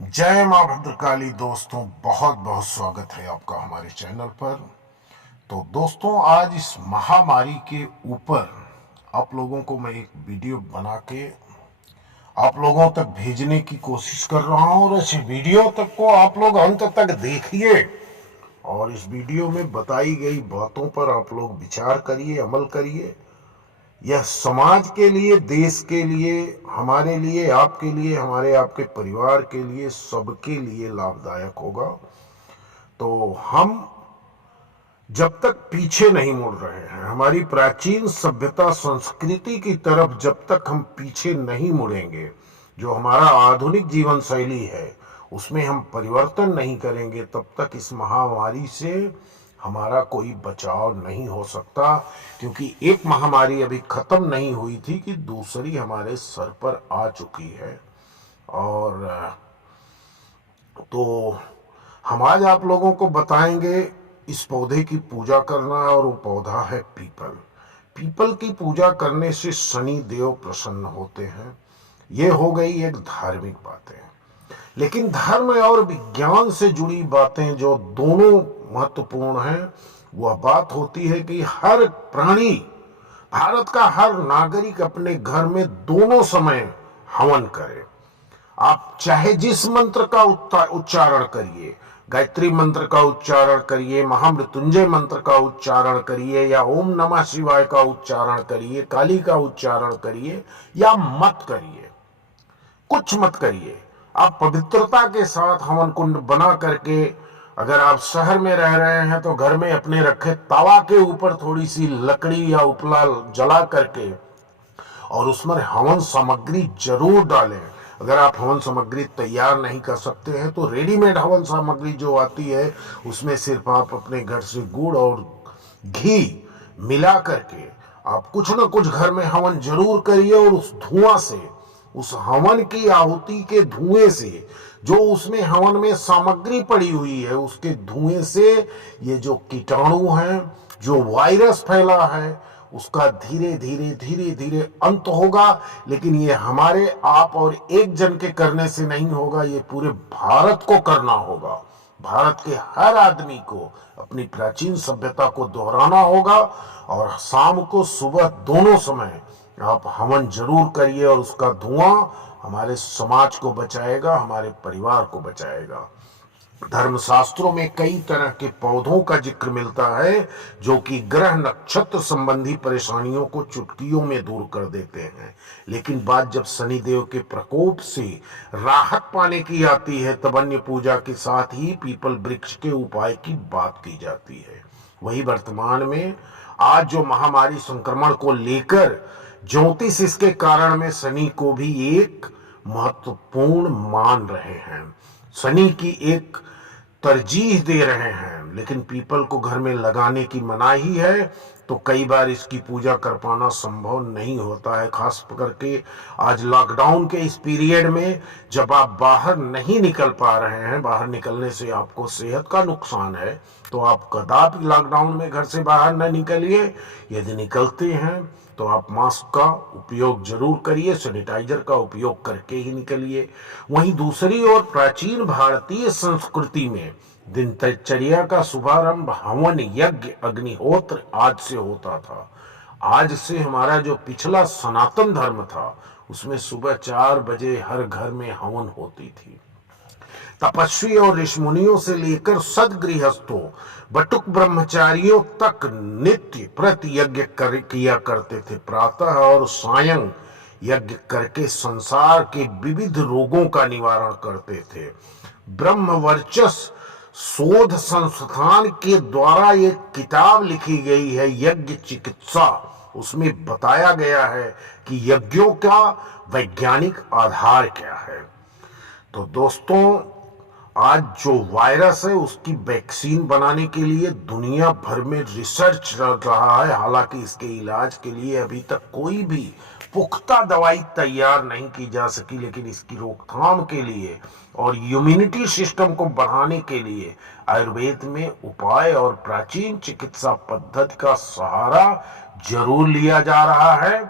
जय मां भद्रकाली। दोस्तों, बहुत बहुत स्वागत है आपका हमारे चैनल पर। तो दोस्तों, आज इस महामारी के ऊपर आप लोगों को मैं एक वीडियो बना के आप लोगों तक भेजने की कोशिश कर रहा हूं, और इस वीडियो तक को आप लोग अंत तक देखिए और इस वीडियो में बताई गई बातों पर आप लोग विचार करिए, अमल करिए। यह समाज के लिए, देश के लिए, हमारे लिए, आपके लिए, हमारे आपके परिवार के लिए, सबके लिए लाभदायक होगा। तो हम जब तक पीछे नहीं मुड़ रहे हैं, हमारी प्राचीन सभ्यता संस्कृति की तरफ जब तक हम पीछे नहीं मुड़ेंगे, जो हमारा आधुनिक जीवन शैली है उसमें हम परिवर्तन नहीं करेंगे, तब तक इस महामारी से हमारा कोई बचाव नहीं हो सकता। क्योंकि एक महामारी अभी खत्म नहीं हुई थी कि दूसरी हमारे सर पर आ चुकी है। और तो हम आज आप लोगों को बताएंगे इस पौधे की पूजा करना, और वो पौधा है पीपल। पीपल की पूजा करने से शनि देव प्रसन्न होते हैं। ये हो गई एक धार्मिक बातें। लेकिन धर्म और विज्ञान से जुड़ी बातें जो दोनों महत्वपूर्ण हैं, वह बात होती है कि हर प्राणी, भारत का हर नागरिक अपने घर में दोनों समय हवन करे। आप चाहे जिस मंत्र का उच्चारण करिए, गायत्री मंत्र का उच्चारण करिए, महामृत्युंजय मंत्र का उच्चारण करिए, या ओम नमः शिवाय का उच्चारण करिए, काली का उच्चारण करिए, या मत करिए, कुछ मत करिए। आप पवित्रता के साथ हवन कुंड बना करके, अगर आप शहर में रह रहे हैं तो घर में अपने रखे तावा के ऊपर थोड़ी सी लकड़ी या उपला जला करके और उसमें हवन सामग्री जरूर डालें। अगर आप हवन सामग्री तैयार नहीं कर सकते हैं तो रेडीमेड हवन सामग्री जो आती है, उसमें सिर्फ आप अपने घर से गुड़ और घी मिला करके आप कुछ ना कुछ घर में हवन जरूर करिए। और उस धुआं से, उस हवन की आहुति के धुएं से, जो उसमें हवन में सामग्री पड़ी हुई है, उसके धुएं से ये जो कीटाणु हैं, जो वायरस फैला है, उसका धीरे धीरे धीरे धीरे अंत होगा। लेकिन ये हमारे आप और एक जन के करने से नहीं होगा, ये पूरे भारत को करना होगा। भारत के हर आदमी को अपनी प्राचीन सभ्यता को दोहराना होगा, और शाम को सुबह दोनों समय आप हवन जरूर करिए। और उसका धुआं हमारे समाज को बचाएगा, हमारे परिवार को बचाएगा। धर्मशास्त्रों में कई तरह के पौधों का जिक्र मिलता है, जो कि ग्रह नक्षत्र संबंधी परेशानियों को चुटकियों में दूर कर देते हैं। लेकिन बात जब शनिदेव के प्रकोप से राहत पाने की आती है, तब अन्य पूजा के साथ ही पीपल वृक्ष के उपाय की बात की जाती है। वही वर्तमान में आज जो महामारी संक्रमण को लेकर ज्योतिष इसके कारण में शनि को भी एक महत्वपूर्ण मान रहे हैं, शनि की एक तरजीह दे रहे हैं। लेकिन पीपल को घर में लगाने की मनाही है, तो कई बार इसकी पूजा कर पाना संभव नहीं होता है। खास करके आज लॉकडाउन के इस पीरियड में, जब आप बाहर नहीं निकल पा रहे हैं, बाहर निकलने से आपको सेहत का नुकसान है, तो आप कदापि लॉकडाउन में घर से बाहर न निकलिए। यदि निकलते हैं तो आप मास्क का उपयोग जरूर करिए, सैनिटाइजर का उपयोग करके ही निकलिए। वहीं दूसरी ओर प्राचीन भारतीय संस्कृति में दिनचर्या का शुभारंभ हवन, यज्ञ, अग्निहोत्र आज से होता था। आज से हमारा जो पिछला सनातन धर्म था, उसमें सुबह 4 बजे हर घर में हवन होती थी। तपस्वी और ऋषिमुनियों से लेकर सदगृहस्थों, बटुक ब्रह्मचारियों तक नित्य प्रति यज्ञ किया करते थे। प्रातः और सायं यज्ञ करके संसार के विविध रोगों का निवारण करते थे। ब्रह्म वर्चस्व शोध संस्थान के द्वारा एक किताब लिखी गई है, यज्ञ चिकित्सा। उसमें बताया गया है कि यज्ञों का वैज्ञानिक आधार क्या है। तो दोस्तों, आज जो वायरस है, उसकी वैक्सीन बनाने के लिए दुनिया भर में रिसर्च चल रहा है। हालांकि इसके इलाज के लिए अभी तक कोई भी पुख्ता दवाई तैयार नहीं की जा सकी, लेकिन इसकी रोकथाम के लिए और इम्यूनिटी सिस्टम को बढ़ाने के लिए आयुर्वेद में उपाय और प्राचीन चिकित्सा पद्धति का सहारा जरूर लिया जा रहा है।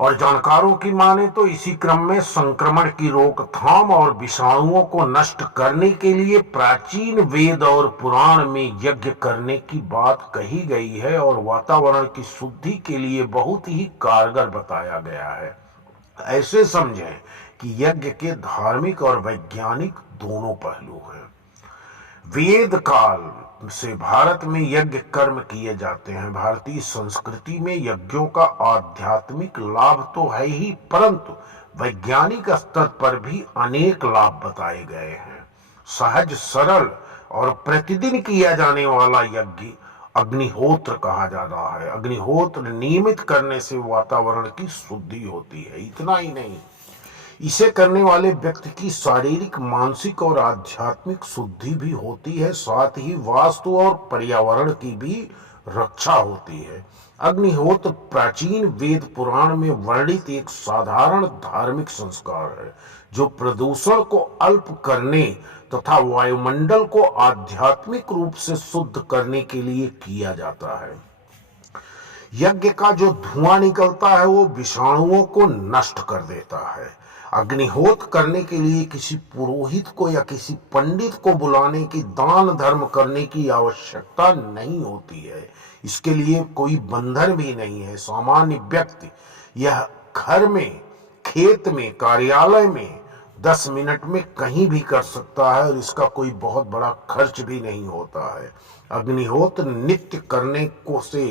और जानकारों की माने तो इसी क्रम में संक्रमण की रोकथाम और विषाणुओं को नष्ट करने के लिए प्राचीन वेद और पुराण में यज्ञ करने की बात कही गई है और वातावरण की शुद्धि के लिए बहुत ही कारगर बताया गया है। ऐसे समझें कि यज्ञ के धार्मिक और वैज्ञानिक दोनों पहलू हैं। वेद काल से भारत में यज्ञ कर्म किए जाते हैं। भारतीय संस्कृति में यज्ञों का आध्यात्मिक लाभ तो है ही, परंतु वैज्ञानिक स्तर पर भी अनेक लाभ बताए गए हैं। सहज, सरल और प्रतिदिन किया जाने वाला यज्ञ अग्निहोत्र कहा जा रहा है। अग्निहोत्र नियमित करने से वातावरण की शुद्धि होती है। इतना ही नहीं, इसे करने वाले व्यक्ति की शारीरिक, मानसिक और आध्यात्मिक शुद्धि भी होती है। साथ ही वास्तु और पर्यावरण की भी रक्षा होती है। अग्निहोत्र प्राचीन वेद पुराण में वर्णित एक साधारण धार्मिक संस्कार है जो प्रदूषण को अल्प करने तथा वायुमंडल को आध्यात्मिक रूप से शुद्ध करने के लिए किया जाता है। यज्ञ का जो धुआं निकलता है वो विषाणुओं को नष्ट कर देता है। अग्निहोत्र करने के लिए किसी पुरोहित को या किसी पंडित को बुलाने की, दान धर्म करने की आवश्यकता नहीं होती है। इसके लिए कोई बंधन भी नहीं है। सामान्य व्यक्ति यह घर में, खेत में, कार्यालय में 10 मिनट में कहीं भी कर सकता है और इसका कोई बहुत बड़ा खर्च भी नहीं होता है। अग्निहोत्र नित्य करने को से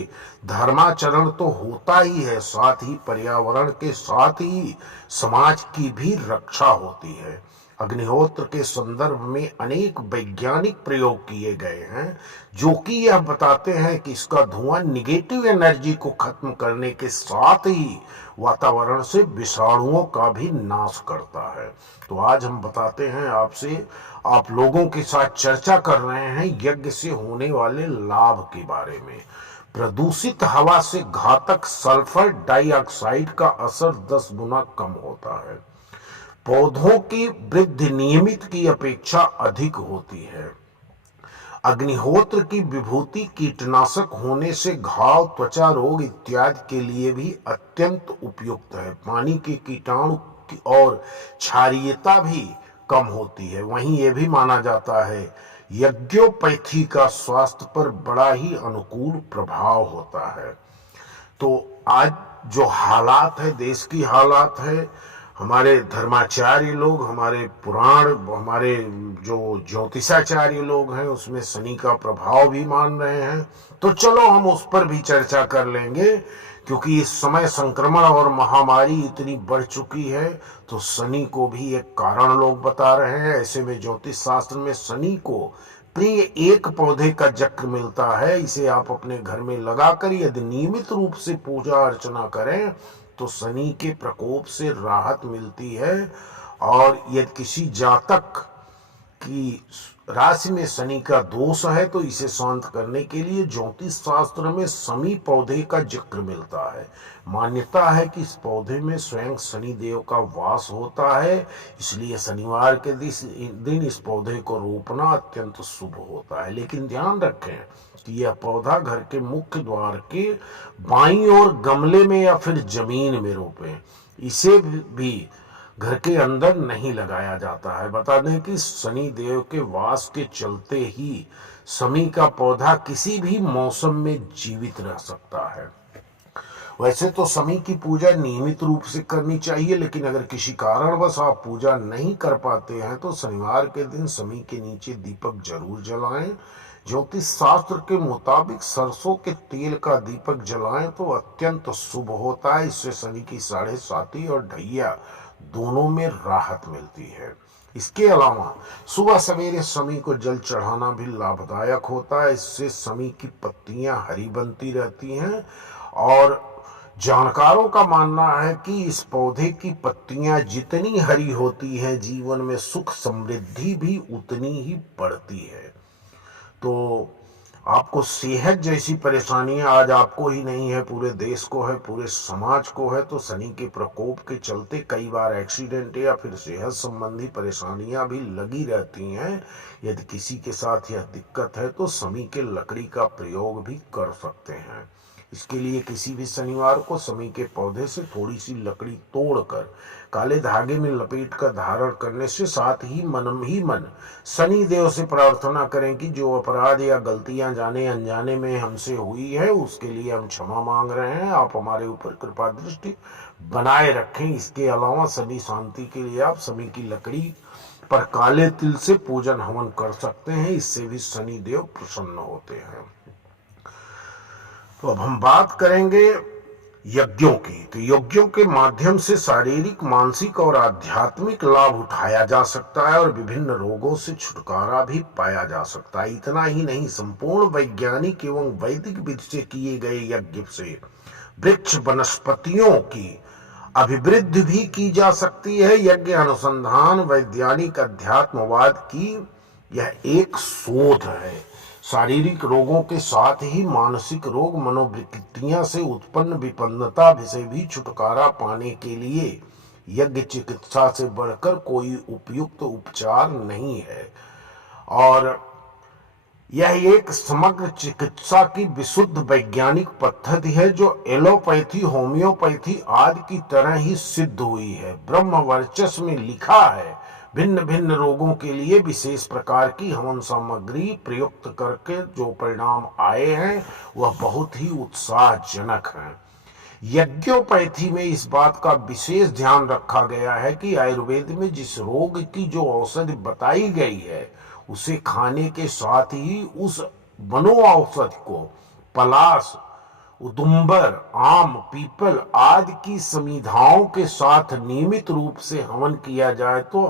धर्माचरण तो होता ही है, साथ ही पर्यावरण के साथ ही समाज की भी रक्षा होती है। अग्निहोत्र के संदर्भ में अनेक वैज्ञानिक प्रयोग किए गए हैं जो कि यह बताते हैं कि इसका धुआं निगेटिव एनर्जी को खत्म करने के साथ ही वातावरण से विषाणुओं का भी नाश करता है। तो आज हम बताते हैं आपसे, आप लोगों के साथ चर्चा कर रहे हैं यज्ञ से होने वाले लाभ के बारे में। प्रदूषित हवा से घातक सल्फर डाइऑक्साइड का असर 10 गुना कम होता है। पौधों की वृद्धि नियमित की अपेक्षा अधिक होती है। अग्निहोत्र की विभूति कीटनाशक होने से घाव, त्वचा रोग इत्यादि के लिए भी अत्यंत उपयुक्त है। पानी के कीटाणु और क्षारीयता भी कम होती है। वहीं यह भी माना जाता है यज्ञोपैथी का स्वास्थ्य पर बड़ा ही अनुकूल प्रभाव होता है। तो आज जो हालात है, देश की हालात है, हमारे धर्माचार्य लोग, हमारे पुराण, हमारे जो ज्योतिषाचार्य लोग हैं उसमें शनि का प्रभाव भी मान रहे हैं। तो चलो हम उस पर भी चर्चा कर लेंगे, क्योंकि इस समय संक्रमण और महामारी इतनी बढ़ चुकी है तो शनि को भी एक कारण लोग बता रहे हैं। ऐसे में ज्योतिष शास्त्र में शनि को प्रिय एक पौधे का चक्र मिलता है। इसे आप अपने घर में लगाकर यदि नियमित रूप से पूजा अर्चना करें तो शनि के प्रकोप से राहत मिलती है। और यदि किसी जातक की राशि में शनि का दोष है तो इसे शांत करने के लिए ज्योतिष शास्त्र में शमी पौधे का जिक्र मिलता है। मान्यता है कि इस पौधे में स्वयं शनि देव का वास होता है, इसलिए शनिवार के दिन इस पौधे को रोपना अत्यंत शुभ होता है। लेकिन ध्यान रखें कि यह पौधा घर के मुख्य द्वार के बाईं ओर गमले में या फिर जमीन में रोपें। इसे भी घर के अंदर नहीं लगाया जाता है। बता दें कि शनि देव के वास के चलते ही शमी का पौधा किसी भी मौसम में जीवित रह सकता है। वैसे तो शमी की पूजा नियमित रूप से करनी चाहिए, लेकिन अगर किसी कारणवश आप पूजा नहीं कर पाते हैं तो शनिवार के दिन शमी के नीचे दीपक जरूर जलाएं। ज्योतिष शास्त्र के मुताबिक सरसों के तेल का दीपक जलाएं तो अत्यंत शुभ होता है। इससे शनि की 7.5 और ढैया दोनों में राहत मिलती है। इसके अलावा सुबह सवेरे शमी को जल चढ़ाना भी लाभदायक होता है। इससे शमी की पत्तियां हरी बनती रहती हैं और जानकारों का मानना है कि इस पौधे की पत्तियां जितनी हरी होती हैं जीवन में सुख समृद्धि भी उतनी ही बढ़ती है। तो आपको सेहत जैसी परेशानियां आज आपको ही नहीं है, पूरे देश को है, पूरे समाज को है। तो शनि के प्रकोप के चलते कई बार एक्सीडेंट या फिर सेहत संबंधी परेशानियां भी लगी रहती हैं। यदि किसी के साथ यह दिक्कत है तो शमी के लकड़ी का प्रयोग भी कर सकते हैं। इसके लिए किसी भी शनिवार को समी के पौधे से थोड़ी सी लकड़ी तोड़कर काले धागे में लपेट कर धारण करने से साथ ही मन शनि देव से प्रार्थना करें कि जो अपराध या गलतियां जाने अनजाने में हमसे हुई है उसके लिए हम क्षमा मांग रहे हैं, आप हमारे ऊपर कृपा दृष्टि बनाए रखें। इसके अलावा शनि शांति के लिए आप शमी की लकड़ी पर काले तिल से पूजन हवन कर सकते हैं, इससे भी शनि देव प्रसन्न होते हैं। तो अब हम बात करेंगे यज्ञों की। तो यज्ञों के माध्यम से शारीरिक, मानसिक और आध्यात्मिक लाभ उठाया जा सकता है और विभिन्न रोगों से छुटकारा भी पाया जा सकता है। इतना ही नहीं, संपूर्ण वैज्ञानिक एवं वैदिक विधि से किए गए यज्ञ से वृक्ष वनस्पतियों की अभिवृद्धि भी की जा सकती है। यज्ञ अनुसंधान वैज्ञानिक अध्यात्मवाद की यह एक शोध है। शारीरिक रोगों के साथ ही मानसिक रोग, मनोविकृतियां से उत्पन्न विपन्नता से भी छुटकारा पाने के लिए यज्ञ चिकित्सा से बढ़कर कोई उपयुक्त उपचार नहीं है और यह एक समग्र चिकित्सा की विशुद्ध वैज्ञानिक पद्धति है जो एलोपैथी, होम्योपैथी आदि की तरह ही सिद्ध हुई है। ब्रह्म वर्चस्व में लिखा है, भिन्न भिन्न रोगों के लिए विशेष प्रकार की हवन सामग्री प्रयुक्त करके जो परिणाम आए हैं वह बहुत ही उत्साहजनक हैं। यज्ञोपैथी में इस बात का विशेष ध्यान रखा गया है कि आयुर्वेद में जिस रोग की जो औषधि बताई गई है उसे खाने के साथ ही उस वनौषधि को पलाश, उदुम्बर, आम, पीपल आदि की समिधाओं के साथ नियमित रूप से हवन किया जाए तो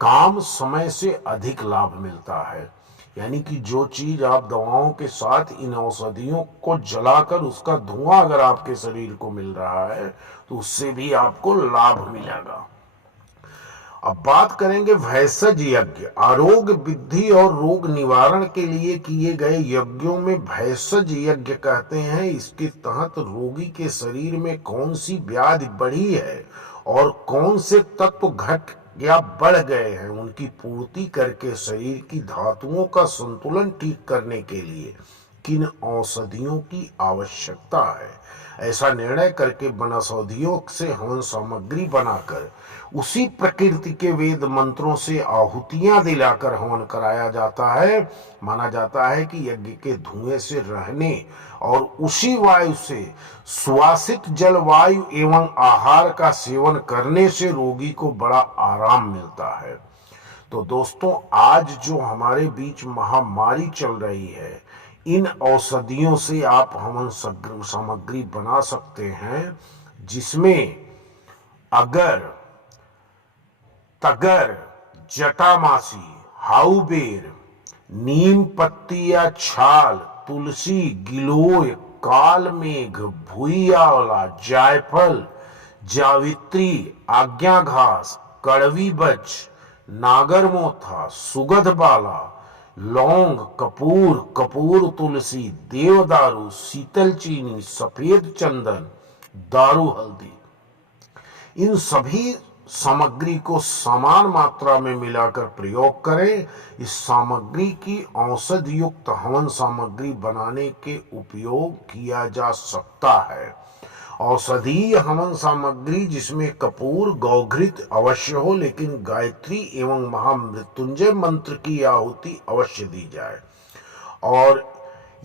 काम समय से अधिक लाभ मिलता है। यानी कि जो चीज आप दवाओं के साथ इन औषधियों को जलाकर उसका धुआं अगर आपके शरीर को मिल रहा है तो उससे भी आपको लाभ मिलेगा। अब बात करेंगे भैषज यज्ञ। आरोग्य वृद्धि और रोग निवारण के लिए किए गए यज्ञों में भैषज यज्ञ कहते हैं। इसके तहत रोगी के शरीर में कौन सी व्याधि बढ़ी है और कौन से तत्व घट या बढ़ गए हैं उनकी पूर्ति करके शरीर की धातुओं का संतुलन ठीक करने के लिए किन औषधियों की आवश्यकता है, ऐसा निर्णय करके वनौषधियों से हवन सामग्री बनाकर उसी प्रकृति के वेद मंत्रों से आहुतियां दिलाकर हवन कराया जाता है। माना जाता है कि यज्ञ के धुएं से रहने और उसी वायु से सुवासित जलवायु एवं आहार का सेवन करने से रोगी को बड़ा आराम मिलता है। तो दोस्तों, आज जो हमारे बीच महामारी चल रही है, इन औषधियों से आप हवन सामग्री बना सकते हैं जिसमें अगर, तगर, जटामासी, हाउबेर, नीम पत्ती या छाल, तुलसी, गिलोय, कालमेघ, भुइयावला, जायफल, जावित्री, आज्ञा घास, कड़वी बच, नागरमोथा, सुगंधबाला, लौंग, कपूर, कपूर तुलसी, देवदारू, शीतल चीनी, सफेद चंदन, दारू हल्दी, इन सभी सामग्री को समान मात्रा में मिलाकर प्रयोग करें। इस सामग्री की औषध युक्त हवन सामग्री बनाने के उपयोग किया जा सकता है। औषधीय हवन सामग्री जिसमें कपूर, गौघृत अवश्य हो, लेकिन गायत्री एवं महामृत्युंजय मंत्र की आहुति अवश्य दी जाए। और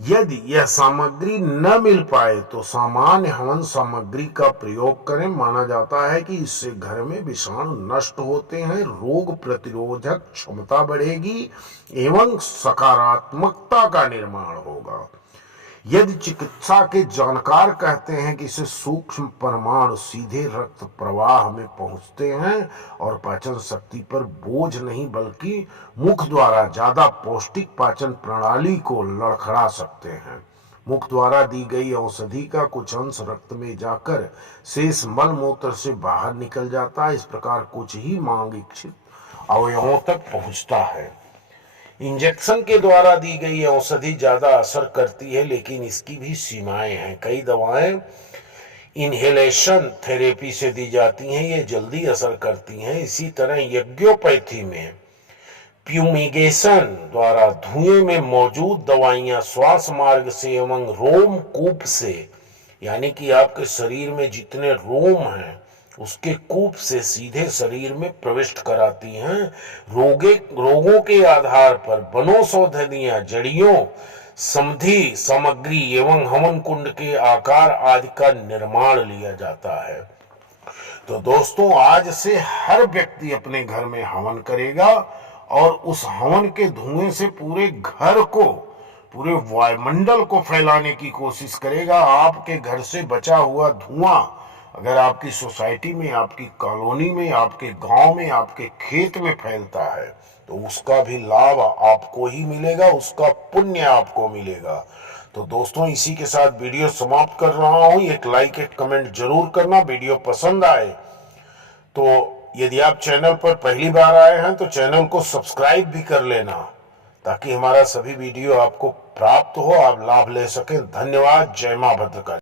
यदि यह सामग्री न मिल पाए तो सामान्य हवन सामग्री का प्रयोग करें। माना जाता है कि इससे घर में विषाणु नष्ट होते हैं, रोग प्रतिरोधक क्षमता बढ़ेगी एवं सकारात्मकता का निर्माण होगा। यदि चिकित्सा के जानकार कहते हैं कि इससे सूक्ष्म परमाणु सीधे रक्त प्रवाह में पहुंचते हैं और पाचन शक्ति पर बोझ नहीं बल्कि मुख द्वारा ज्यादा पौष्टिक पाचन प्रणाली को लड़खड़ा सकते हैं। मुख द्वारा दी गई औषधि का कुछ अंश रक्त में जाकर शेष मल मूत्र से बाहर निकल जाता है। इस प्रकार कुछ ही मांग इच्छित अवयवों तक पहुंचता है। इंजेक्शन के द्वारा दी गई औषधि ज्यादा असर करती है, लेकिन इसकी भी सीमाएं हैं। कई दवाएं इनहेलेशन थेरेपी से दी जाती हैं, ये जल्दी असर करती हैं। इसी तरह यज्ञोपैथी में प्यूमिगेशन द्वारा धुएं में मौजूद दवाइयां श्वास मार्ग से एवं रोमकूप से यानी कि आपके शरीर में जितने रोम हैं उसके कूप से सीधे शरीर में प्रविष्ट कराती हैं। रोगों के आधार पर वनौषधियां, जड़ियों, समधि सामग्री एवं हवन कुंड के आकार आदि का निर्माण लिया जाता है। तो दोस्तों, आज से हर व्यक्ति अपने घर में हवन करेगा और उस हवन के धुएं से पूरे घर को, पूरे वायुमंडल को फैलाने की कोशिश करेगा। आपके घर से बचा हुआ धुआं अगर आपकी सोसाइटी में, आपकी कॉलोनी में, आपके गांव में, आपके खेत में फैलता है तो उसका भी लाभ आपको ही मिलेगा, उसका पुण्य आपको मिलेगा। तो दोस्तों, इसी के साथ वीडियो समाप्त कर रहा हूं। एक लाइक, एक कमेंट जरूर करना। वीडियो पसंद आए तो यदि आप चैनल पर पहली बार आए हैं तो चैनल को सब्सक्राइब भी कर लेना, ताकि हमारा सभी वीडियो आपको प्राप्त हो, आप लाभ ले सकें। धन्यवाद। जय मां भद्रकाली।